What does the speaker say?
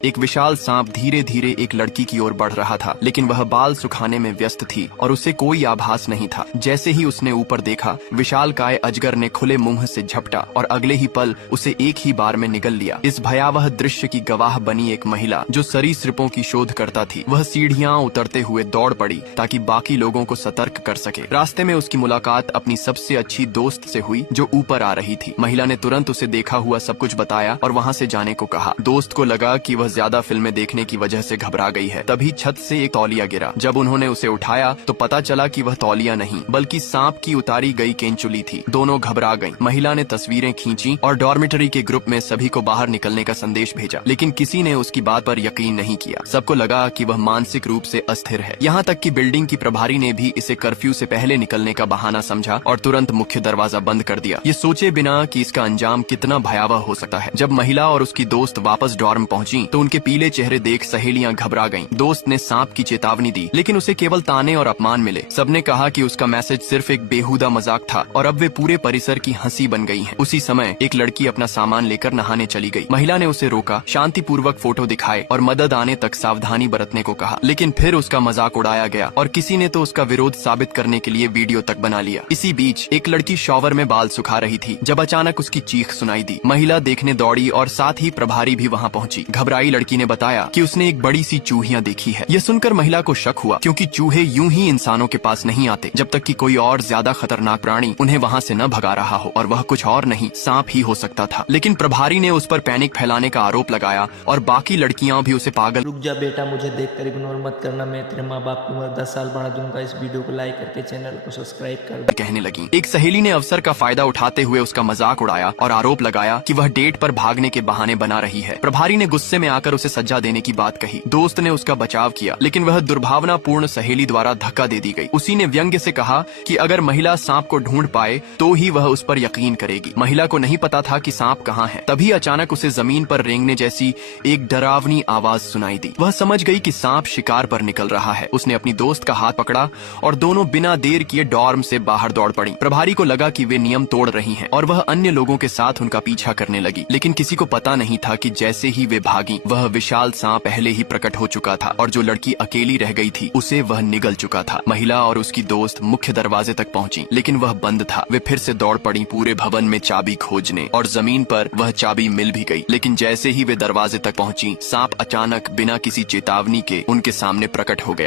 एक विशाल सांप धीरे धीरे एक लड़की की ओर बढ़ रहा था, लेकिन वह बाल सुखाने में व्यस्त थी और उसे कोई आभास नहीं था। जैसे ही उसने ऊपर देखा, विशालकाय अजगर ने खुले मुंह से झपटा और अगले ही पल उसे एक ही बार में निगल लिया। इस भयावह दृश्य की गवाह बनी एक महिला जो सरीसृपों की शोध करता थी। वह सीढ़ियां उतरते हुए दौड़ पड़ी ताकि बाकी लोगों को सतर्क कर सके। रास्ते में उसकी मुलाकात अपनी सबसे अच्छी दोस्त से हुई जो ऊपर आ रही थी। महिला ने तुरंत उसे देखा हुआ सब कुछ बताया और वहाँ से जाने को कहा। दोस्त को लगा कि वह ज्यादा फिल्में देखने की वजह से घबरा गई है। तभी छत से एक तौलिया गिरा। जब उन्होंने उसे उठाया तो पता चला कि वह तौलिया नहीं बल्कि सांप की उतारी गई केंचुली थी। दोनों घबरा गईं। महिला ने तस्वीरें खींची और डॉर्मेटरी के ग्रुप में सभी को बाहर निकलने का संदेश भेजा, लेकिन किसी ने उसकी बात पर यकीन नहीं किया। सबको लगा कि वह मानसिक रूप से अस्थिर है। यहाँ तक कि बिल्डिंग की प्रभारी ने भी इसे कर्फ्यू से पहले निकलने का बहाना समझा और तुरंत मुख्य दरवाजा बंद कर दिया, ये सोचे बिना कि इसका अंजाम कितना भयावह हो सकता है। जब महिला और उसकी दोस्त वापस डॉर्म पहुंची तो उनके पीले चेहरे देख सहेलियां घबरा गईं। दोस्त ने सांप की चेतावनी दी, लेकिन उसे केवल ताने और अपमान मिले। सबने कहा कि उसका मैसेज सिर्फ एक बेहुदा मजाक था और अब वे पूरे परिसर की हंसी बन गई हैं। उसी समय एक लड़की अपना सामान लेकर नहाने चली गई। महिला ने उसे रोका, शांतिपूर्वक फोटो दिखाए और मदद आने तक सावधानी बरतने को कहा, लेकिन फिर उसका मजाक उड़ाया गया और किसी ने तो उसका विरोध साबित करने के लिए वीडियो तक बना लिया। इसी बीच एक लड़की शॉवर में बाल सुखा रही थी जब अचानक उसकी चीख सुनाई दी। महिला देखने दौड़ी और साथ ही प्रभारी भी वहाँ पहुंची। घबराई लड़की ने बताया कि उसने एक बड़ी सी चूहिया देखी है। यह सुनकर महिला को शक हुआ, क्योंकि चूहे यूं ही इंसानों के पास नहीं आते जब तक कि कोई और ज्यादा खतरनाक प्राणी उन्हें वहाँ से न भगा रहा हो, और वह कुछ और नहीं सांप ही हो सकता था। लेकिन प्रभारी ने उस पर पैनिक फैलाने का आरोप लगाया और बाकी लड़कियां भी उसे पागल। रुक जा बेटा, मुझे देखकर इग्नोर मत करना, मैं तेरे माँ बाप की उम्र 10 साल बढ़ा दूंगा। इस वीडियो को लाइक करके चैनल को सब्सक्राइब कर दे। कहने लगी। एक सहेली ने अवसर का फायदा उठाते हुए उसका मजाक उड़ाया और आरोप लगाया कि वह डेट पर भागने के बहाने बना रही है। प्रभारी ने गुस्से में आकर उसे सजा देने की बात कही। दोस्त ने उसका बचाव किया, लेकिन वह दुर्भावनापूर्ण सहेली द्वारा धक्का दे दी गई। उसी ने व्यंग्य से कहा कि अगर महिला सांप को ढूंढ पाए तो ही वह उस पर यकीन करेगी। महिला को नहीं पता था कि सांप कहाँ है। तभी अचानक उसे जमीन पर रेंगने जैसी एक डरावनी आवाज सुनाई दी। वह समझ गई कि सांप शिकार पर निकल रहा है। उसने अपनी दोस्त का हाथ पकड़ा और दोनों बिना देर किए डॉर्म से बाहर दौड़ पड़ी। प्रभारी को लगा कि वे नियम तोड़ रही हैं और वह अन्य लोगों के साथ उनका पीछा करने लगी, लेकिन किसी को पता नहीं था कि जैसे ही वे भागी, वह विशाल सांप पहले ही प्रकट हो चुका था और जो लड़की अकेली रह गई थी उसे वह निगल चुका था। महिला और उसकी दोस्त मुख्य दरवाजे तक पहुंची, लेकिन वह बंद था। वे फिर से दौड़ पड़ी पूरे भवन में चाबी खोजने, और जमीन पर वह चाबी मिल भी गई। लेकिन जैसे ही वे दरवाजे तक पहुंची, सांप अचानक बिना किसी चेतावनी के उनके सामने प्रकट हो गया।